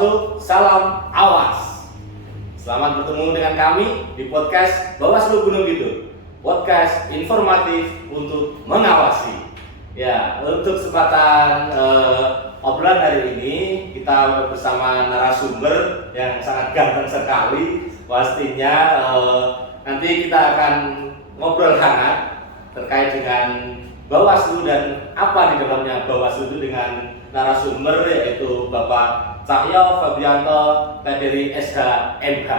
Bawaslu, salam awas. Selamat bertemu dengan kami di podcast Bawaslu Gunung Kidul. Podcast informatif untuk mengawasi. Ya, untuk kesempatan obrolan hari ini kita bersama narasumber yang sangat ganteng sekali. Pastinya nanti kita akan ngobrol hangat terkait dengan Bawaslu dan apa di dalamnya Bawaslu itu dengan narasumber yaitu Bapak Cahyo Fabianto dari SHMH.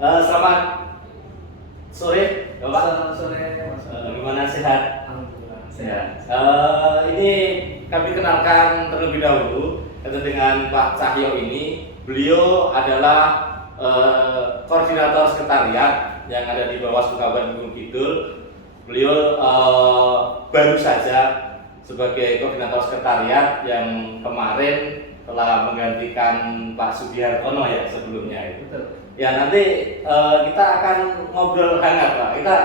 Selamat sore Bapak. Selamat sore Mas. Gimana, sehat? Alhamdulillah Ya. sehat. Ini kami kenalkan terlebih dahulu dengan Pak Cahyo ini. Beliau adalah koordinator sekretariat yang ada di Bawaslu Kabupaten Gunung Kidul. Beliau baru saja sebagai koordinator sekretariat yang kemarin telah menggantikan Pak Sudihartono ya sebelumnya itu. Betul. Ya nanti kita akan ngobrol hangat Pak. Kita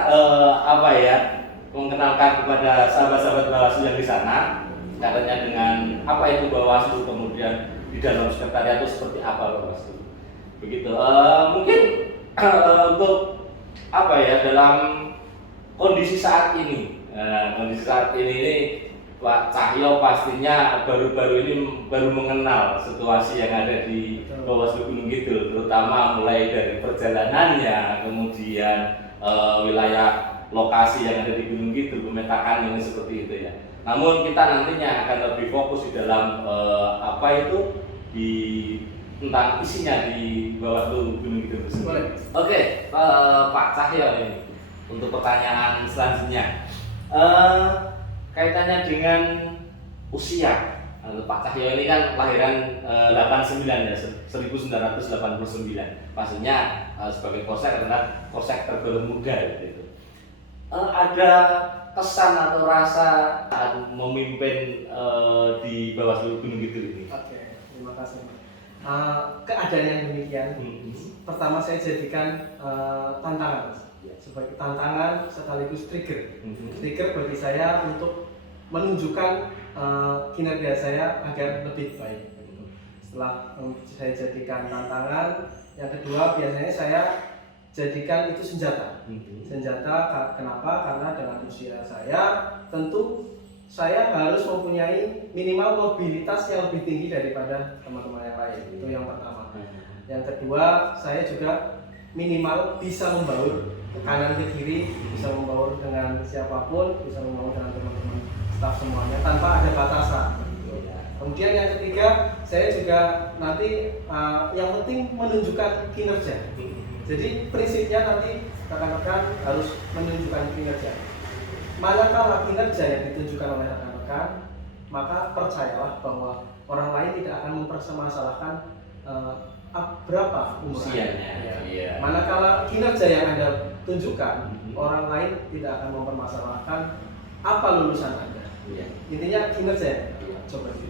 mengenalkan kepada sahabat-sahabat Bawaslu yang di sana, katanya dengan apa itu Bawaslu, kemudian di dalam sekretariat itu seperti apa Bawaslu. Begitu. Mungkin untuk dalam kondisi saat ini, ini Pak Cahyo pastinya baru-baru ini baru mengenal situasi yang ada di Bawaslu Gunung Kidul, terutama mulai dari perjalanannya, kemudian wilayah lokasi yang ada di Gunung Kidul, memetakan ini seperti itu ya. Namun kita nantinya akan lebih fokus di dalam tentang isinya di Bawaslu Gunung Kidul sendiri. Oke, Pak Cahyo ini untuk pertanyaan selanjutnya. Kaitannya dengan usia. Pak Cahyo ini kan lahiran 89 ya, 1989. Pastinya sebagai Polsek adalah Polsek tergolong muda gitu. Ada kesan atau rasa saat memimpin di Bawaslu Gunung Kidul ini? Oke, terima kasih. Keadaan yang demikian, pertama saya jadikan tantangan, sebagai tantangan sekaligus trigger. Trigger bagi saya untuk menunjukkan kinerja saya agar lebih baik. Setelah saya jadikan tantangan, yang kedua biasanya saya jadikan itu senjata. Senjata kenapa? Karena dengan usia saya tentu saya harus mempunyai minimal mobilitas yang lebih tinggi daripada teman-teman yang lain. Itu yang pertama. Yang kedua, saya juga minimal bisa membaur ke kanan ke kiri, bisa membaur dengan siapapun, bisa membaur dengan teman-teman staf semuanya tanpa ada batasan. Kemudian yang ketiga, saya juga nanti yang penting menunjukkan kinerja. Jadi prinsipnya nanti rekan-rekan harus menunjukkan kinerja. Manakala kinerja yang ditunjukkan oleh rekan-rekan, maka percayalah bahwa orang lain tidak akan mempermasalahkan berapa usianya. Iya. Manakala kinerja yang Anda tunjukkan, orang lain tidak akan mempermasalahkan apa lulusan Anda. Iya. Intinya kinerja. Coba gitu.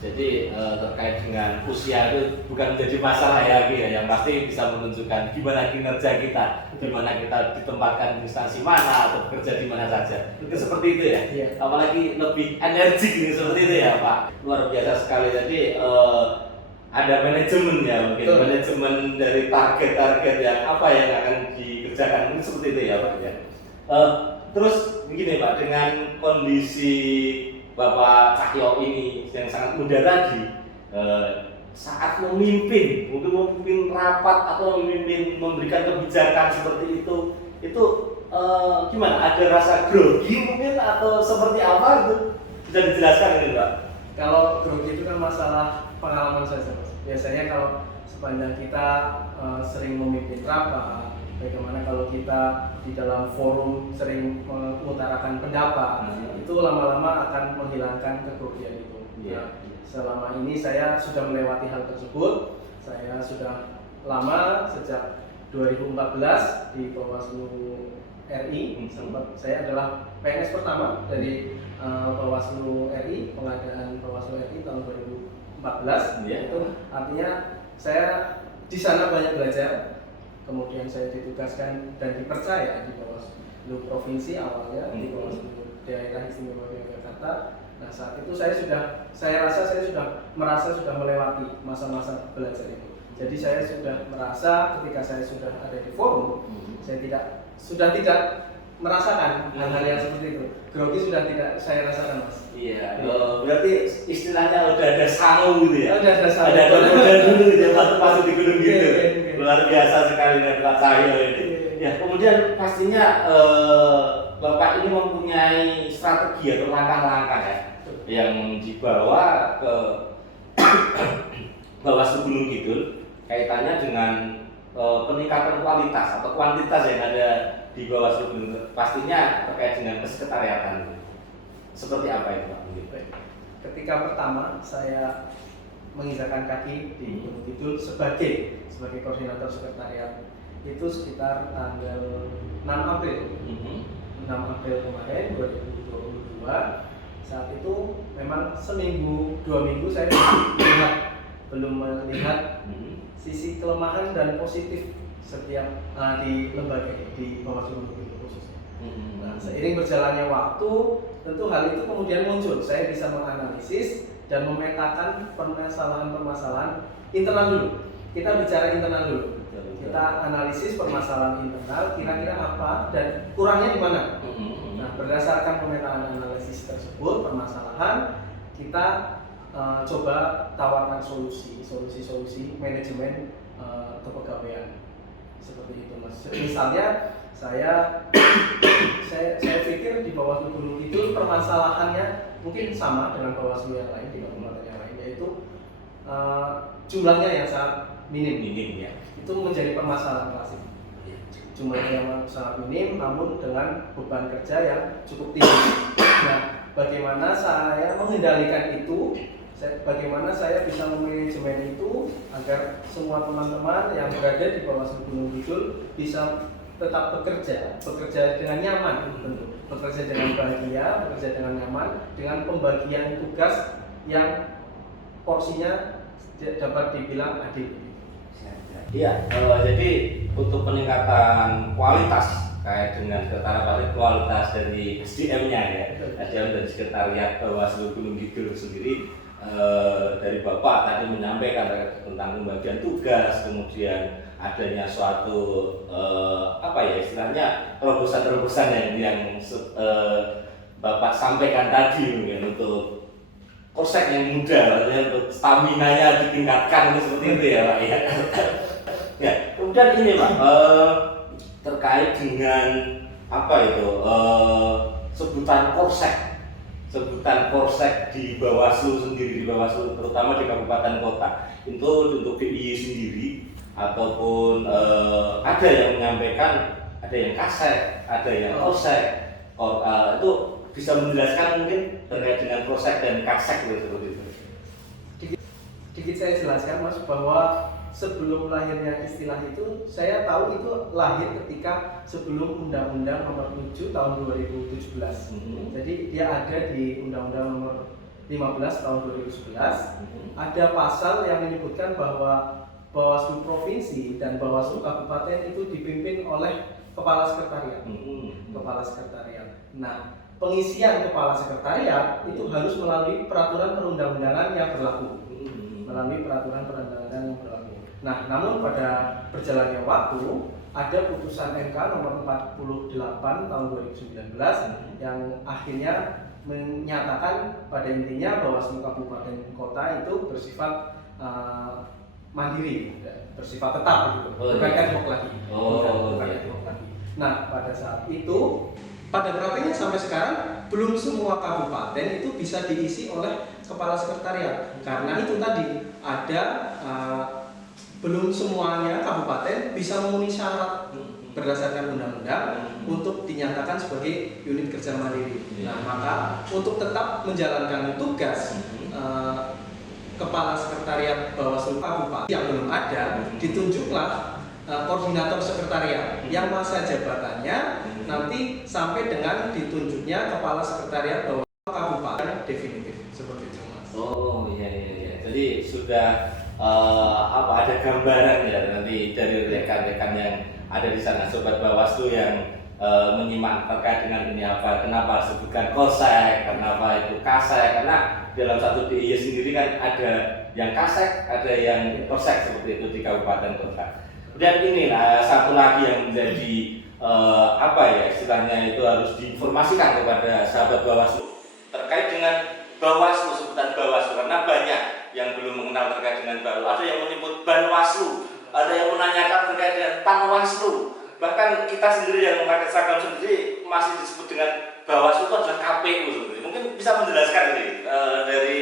Jadi terkait dengan usia itu bukan menjadi masalah ya, yang pasti bisa menunjukkan gimana kinerja kita, gimana kita ditempatkan di instansi mana atau bekerja di mana saja. Itu seperti itu ya. Iya. Apalagi lebih energik ini seperti itu ya Pak. Luar biasa sekali. Jadi ada manajemen ya, mungkin manajemen dari target-target yang apa yang akan dikerjakan, ini seperti itu ya Pak ya. Terus begini Pak, dengan kondisi Bapak Cahyo ini yang sangat muda tadi, saat memimpin, mungkin memimpin rapat atau memberikan kebijakan seperti itu gimana? Ada rasa grogi mungkin atau seperti apa itu? Bisa dijelaskan ini Pak? Kalau grogi itu kan masalah pengalaman saja, Mas. Biasanya kalau sepanjang kita sering memimpin rapat, bagaimana kalau kita di dalam forum sering mengutarakan pendapat, itu lama-lama akan menghilangkan kegrogian itu. Yeah. Selama ini saya sudah melewati hal tersebut. Saya sudah lama sejak 2014 di Bawaslu RI. Saya adalah PNS pertama dari Bawaslu RI, pengadaan Bawaslu RI tahun 2014. Itu artinya saya di sana banyak belajar. Kemudian saya ditugaskan dan dipercaya di Bawaslu provinsi awalnya, di Bawaslu Daerah Istimewa Yogyakarta. Nah saat itu saya rasa saya sudah melewati masa-masa belajar itu. Jadi saya sudah merasa ketika saya sudah ada di forum, saya sudah tidak merasakan hal-hal yang seperti itu. Grogi sudah tidak saya rasakan, Mas. Iya. Berarti istilahnya udah ada sangu gitu ya. Udah ada sangu. Ada modal dulu gitu ya, waktu masuk di gunung gitu. Iya. Luar biasa sekali dari Pak Cahyo ini. Ya, kemudian pastinya Bapak ini mempunyai strategi atau langkah-langkah ya yang dibawa ke Bawaslu Gunung Kidul kaitannya dengan peningkatan kualitas atau kuantitas yang ada di Bawaslu Gunung Kidul, pastinya terkait dengan kesekretariatan. Seperti apa itu Pak? Ketika pertama saya menginjakan kaki di Gunung Kidul sebagai koordinator sekretariat itu sekitar tanggal 6 April 6 April kemarin 2022. Saat itu memang seminggu 2 minggu saya belum melihat sisi kelemahan dan positif setiap di lembaga di Bawaslu Gunung Kidul khususnya. Nah, seiring berjalannya waktu, tentu hal itu kemudian muncul. Saya bisa menganalisis dan memetakan permasalahan-permasalahan internal dulu. Kita bicara internal dulu. Kita analisis permasalahan internal, kira-kira apa dan kurangnya di mana. Nah, berdasarkan pemetaan analisis tersebut, permasalahan kita coba tawarkan solusi manajemen kepegawaian seperti itu, Mas. Misalnya saya pikir di Bawaslu Gunung Kidul permasalahannya mungkin sama dengan Bawaslu yang lain di kabupaten yang lain, yaitu jumlahnya yang sangat minim ya. Itu menjadi permasalahan klasik. Jumlahnya yang sangat minim, namun dengan beban kerja yang cukup tinggi. Nah, bagaimana saya mengendalikan itu? Bagaimana saya bisa memanajemen itu agar semua teman-teman yang berada di Bawaslu Gunung Kidul bisa tetap bekerja dengan nyaman, tentu bekerja dengan bahagia, bekerja dengan nyaman, dengan pembagian tugas yang porsinya dapat dibilang adil. Iya, jadi untuk peningkatan kualitas kait dengan sekretariat kualitas dari SDM-nya ya, SDM dan sekretariat Bawaslu Gunung Kidul sendiri, dari Bapak tadi menyampaikan tentang pembagian tugas, kemudian adanya suatu istilahnya terobosan-terobosan yang Bapak sampaikan tadi mungkin untuk korsek yang muda, untuk stamina-nya ditingkatkan seperti itu ya Pak ya. Ya, kemudian ini Pak, terkait dengan sebutan korsek di Bawaslu sendiri, di Bawaslu terutama di kabupaten kota itu untuk DIY sendiri ataupun ada yang menyampaikan ada yang kasek, ada yang korsek, itu bisa menjelaskan mungkin terkait dengan korsek dan kasek seperti itu. Sedikit saya jelaskan Mas bahwa sebelum lahirnya istilah itu, saya tahu itu lahir ketika sebelum Undang-Undang Nomor 7 Tahun 2017. Jadi dia ada di Undang-Undang Nomor 15 Tahun 2011. Ada pasal yang menyebutkan bahwa Bawaslu Provinsi dan Bawaslu Kabupaten itu dipimpin oleh Kepala Sekretariat. Kepala Sekretariat. Nah, pengisian Kepala Sekretariat itu harus melalui peraturan perundang-undangan yang berlaku. Nah, namun pada berjalannya waktu ada putusan MK nomor 48 tahun 2019 yang akhirnya menyatakan pada intinya Bawaslu Kabupaten Kota itu bersifat mandiri, bersifat tetap gitu. Bukan ad hoc lagi. Nah, pada saat itu pada praktiknya sampai sekarang belum semua kabupaten itu bisa diisi oleh kepala sekretariat karena itu tadi ada belum semuanya kabupaten bisa memenuhi syarat berdasarkan undang-undang untuk dinyatakan sebagai unit kerja mandiri. Nah, maka untuk tetap menjalankan tugas kepala sekretariat Bawaslu Kabupaten yang belum ada, ditunjuklah koordinator sekretariat yang masa jabatannya nanti sampai dengan ditunjuknya kepala sekretariat Bawaslu Kabupaten definitif seperti itu, Mas. Oh iya. Jadi sudah ada gambaran ya nanti dari rekan-rekan yang ada di sana, sobat Bawaslu yang menyimak terkait dengan ini apa, kenapa sebutkan kosek, kenapa itu kasek, karena dalam satu DIY sendiri kan ada yang kasek, ada yang kosek seperti itu di kabupaten kota. Dan inilah satu lagi yang menjadi apa ya istilahnya itu harus diinformasikan kepada sahabat Bawaslu terkait dengan Bawaslu, sebutan Bawaslu, karena banyak yang belum mengenal terkait dengan Bawaslu. Ada yang menyebut Banwaslu, ada yang menanyakan terkait dengan Panwaslu. Bahkan kita sendiri yang memakai seragam sendiri masih disebut dengan Bawaslu itu adalah KPU sendiri. Mungkin bisa menjelaskan ini dari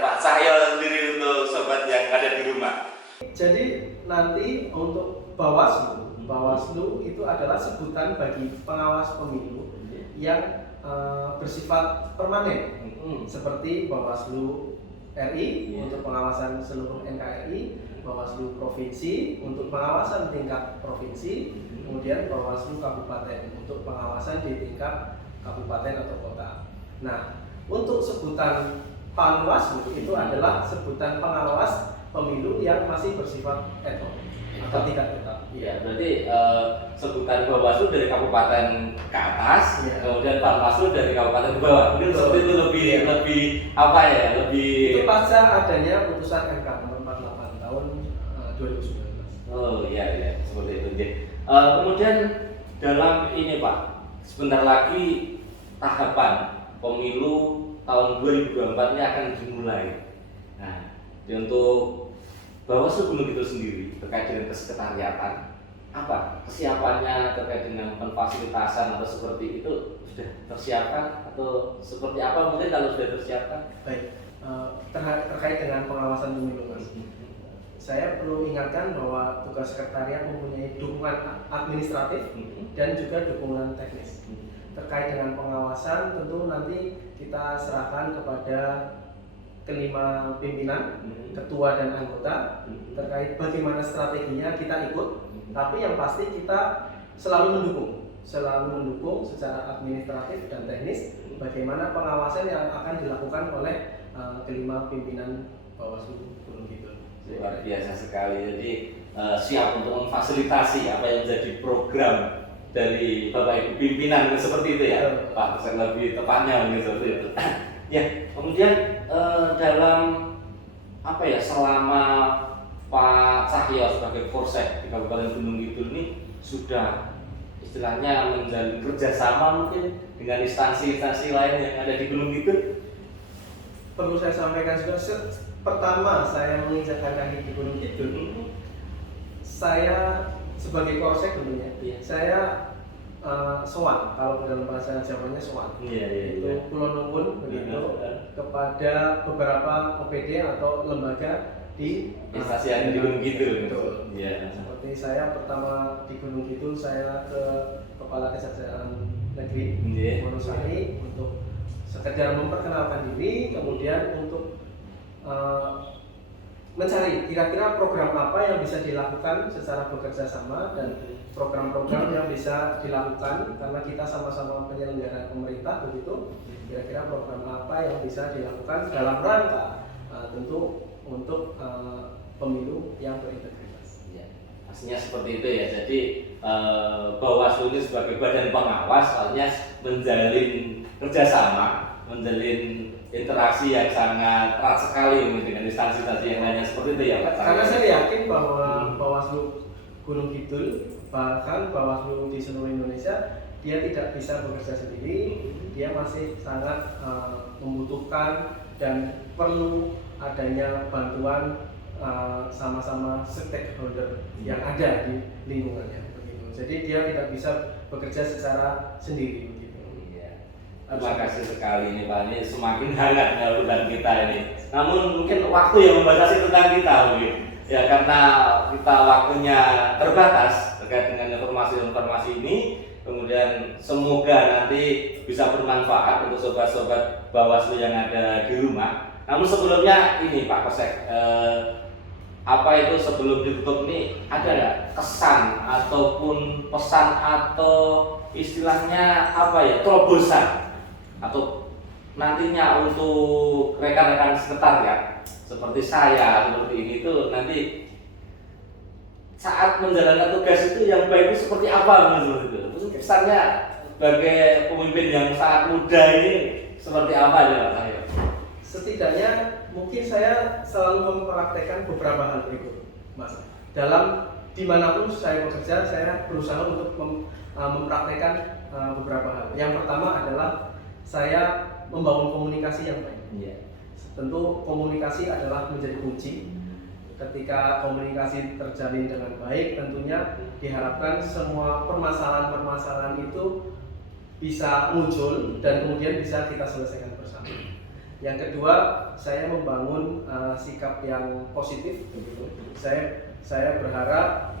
Pak Cahyo sendiri untuk sobat yang ada di rumah. Jadi nanti untuk Bawaslu itu adalah sebutan bagi pengawas pemilu yang bersifat permanen, seperti Bawaslu RI untuk pengawasan seluruh NKRI, Bawaslu Provinsi untuk pengawasan tingkat provinsi, kemudian Bawaslu Kabupaten untuk pengawasan di tingkat kabupaten atau kota. Nah, untuk sebutan Panwaslu itu adalah sebutan pengawas pemilu yang masih bersifat ad hoc atau tidak tetap. Iya, berarti sebutan Bawaslu dari kabupaten ke atas, kemudian Panwaslu dari kabupaten ke bawah. Mungkin seperti itu lebih apa ya, lebih. Itu pasca adanya putusan MK nomor 48 tahun 2019. Oh iya, seperti itu. Kemudian dalam ini Pak, sebentar lagi tahapan pemilu tahun 2024 ini akan dimulai. Nah, untuk Bawaslu Gunung Kidul sendiri terkait dengan kesekretariatan, apa kesiapannya terkait dengan penfasilitasan atau seperti itu sudah tersiapkan atau seperti apa mungkin kalau sudah tersiapkan? Baik, terkait dengan pengawasan pemilu Mas. Saya perlu ingatkan bahwa tugas sekretariat mempunyai dukungan administratif dan juga dukungan teknis. Terkait dengan pengawasan tentu nanti kita serahkan kepada kelima pimpinan, ketua dan anggota terkait bagaimana strateginya kita ikut, tapi yang pasti kita selalu mendukung secara administratif dan teknis bagaimana pengawasan yang akan dilakukan oleh kelima pimpinan Bawaslu Gunung Kidul. Luar biasa sekali. Jadi siap untuk memfasilitasi apa yang menjadi program dari Bapak Ibu pimpinan seperti itu ya, Pak. Lebih tepatnya mungkin seperti itu. Ya, kemudian dalam apa ya selama Pak Cahyo sebagai Forsek di Kabupaten Gunung Kidul ini sudah istilahnya menjalin kerjasama mungkin dengan instansi-instansi lain yang ada di Gunung Kidul. Perlu saya sampaikan juga, pertama saya menginjakkan kaki di Gunung Kidul, saya sebagai Forsek tentunya, saya sowan, kalau dalam bahasa Jawanya sowan, itu kulon nuwun begitu kepada beberapa OPD atau lembaga di instansi yang di Gunung Kidul. Seperti saya pertama di Gunung Kidul, saya ke Kepala Kejaksaan Negeri Wonosari untuk sekedar memperkenalkan diri, kemudian untuk mencari kira-kira program apa yang bisa dilakukan secara bekerja sama dan program-program yang bisa dilakukan karena kita sama-sama penyelenggara pemerintah begitu. Kira-kira program apa yang bisa dilakukan dalam rangka tentu untuk pemilu yang berintegritas. Ya, pastinya seperti itu ya. Jadi Bawaslu ini sebagai badan pengawas soalnya menjalin kerjasama, menjalin interaksi yang sangat erat sekali dengan instansi-instansi yang lainnya seperti itu ya Pak. Karena saya yakin bahwa Bawaslu Gunung Kidul, bahkan Bawaslu di seluruh Indonesia, dia tidak bisa bekerja sendiri, dia masih sangat membutuhkan dan perlu adanya bantuan sama-sama stakeholder yang ada di lingkungannya begitu. Jadi dia tidak bisa bekerja secara sendiri. Terima kasih sekali ini Pak, ini semakin hangat obrolan kita ini. Namun mungkin waktu yang membatasi tentang kita mungkin. Ya karena kita waktunya terbatas terkait dengan informasi-informasi ini. Kemudian semoga nanti bisa bermanfaat untuk sobat-sobat Bawaslu yang ada di rumah. Namun sebelumnya ini Pak Kosek, apa itu sebelum ditutup ini ada nggak kesan ataupun pesan atau istilahnya apa ya terobosan atau nantinya untuk rekan-rekan sekretariat seperti saya seperti ini itu nanti saat menjalankan tugas itu yang baik itu seperti apa menurut itu? Terus kesannya sebagai pemimpin yang sangat muda ini seperti apa ya Pak Cahyo? Setidaknya mungkin saya selalu mempraktekkan beberapa hal berikut, Mas. Dalam dimanapun saya bekerja, saya berusaha untuk mempraktekkan beberapa hal. Yang pertama adalah saya membangun komunikasi yang baik. Tentu komunikasi adalah menjadi kunci. Ketika komunikasi terjalin dengan baik, tentunya diharapkan semua permasalahan-permasalahan itu bisa muncul dan kemudian bisa kita selesaikan bersama. Yang kedua, saya membangun sikap yang positif. Saya berharap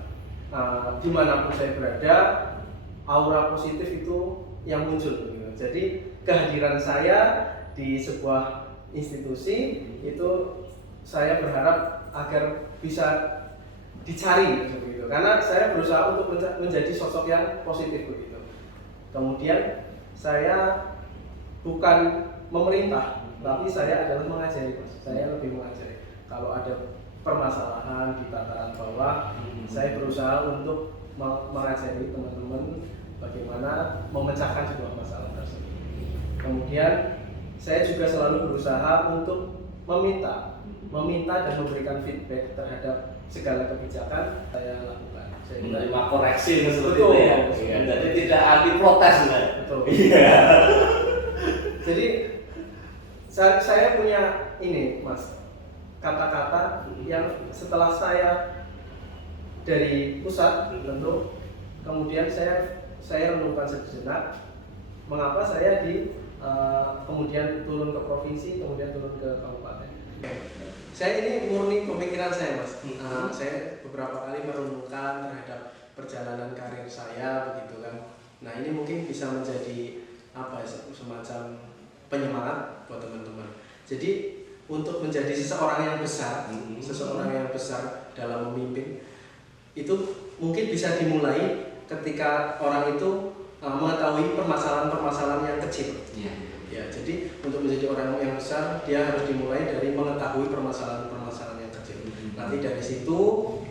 dimanapun saya berada, aura positif itu yang muncul. Jadi kehadiran saya di sebuah institusi itu saya berharap agar bisa dicari begitu. Karena saya berusaha untuk menjadi sosok yang positif begitu. Kemudian saya bukan memerintah, tapi saya adalah mengajari, Mas. Saya lebih mengajari. Kalau ada permasalahan di tataran bawah, saya berusaha untuk mengajari teman-teman bagaimana memecahkan sebuah masalah tersebut. Kemudian saya juga selalu berusaha untuk meminta dan memberikan feedback terhadap segala kebijakan saya lakukan. Saya Menerima koreksi seperti Betul. itu ya. Iya, jadi tidak anti protes lah. Betul. Iya. Jadi saya punya ini, Mas, kata-kata yang setelah saya dari pusat tentu kemudian saya renungkan sejenak mengapa saya kemudian turun ke provinsi, kemudian turun ke kabupaten. Saya ini murni pemikiran saya, Mas. Saya beberapa kali merenungkan terhadap perjalanan karir saya begitu kan. Nah, ini mungkin bisa menjadi semacam penyemangat buat teman-teman. Jadi untuk menjadi seseorang yang besar dalam memimpin itu mungkin bisa dimulai ketika orang itu mengetahui permasalahan-permasalahan yang kecil. Ya, jadi untuk menjadi orang yang besar dia harus dimulai dari mengetahui permasalahan-permasalahan yang kecil. Nanti dari situ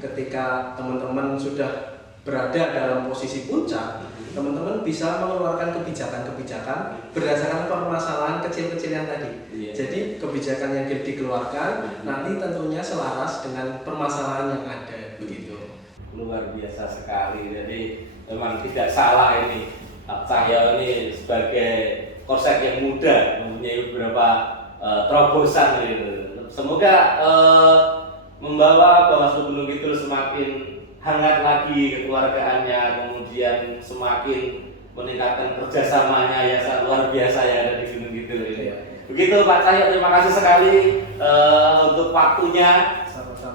ketika teman-teman sudah berada dalam posisi puncak, teman-teman bisa mengeluarkan kebijakan-kebijakan berdasarkan permasalahan kecil-kecil yang tadi. Jadi kebijakan yang dikeluarkan nanti tentunya selaras dengan permasalahan yang ada begitu. Luar biasa sekali. Jadi memang tidak salah ini Pak Cahyo ini sebagai Korsek yang muda mempunyai beberapa terobosan gitu. Semoga membawa Bawaslu Gunung Kidul semakin hangat lagi kekeluargaannya, kemudian semakin meningkatkan kerjasamanya yang sangat luar biasa yang ada di Gunung Kidul ini. Begitu Pak Cahyo, terima kasih sekali untuk waktunya.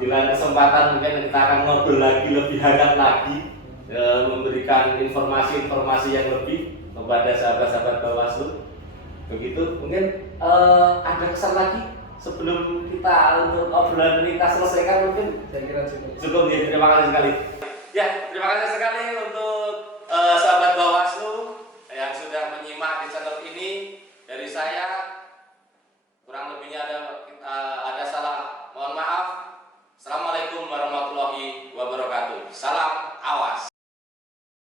Di lain kesempatan mungkin kita akan ngobrol lagi lebih hangat lagi, memberikan informasi-informasi yang lebih kepada sahabat-sahabat Bawaslu. Begitu, mungkin ada kesan lagi sebelum kita untuk obrolan ini kita selesaikan mungkin? Saya kira Cukup ya, terima kasih sekali. Ya, terima kasih sekali untuk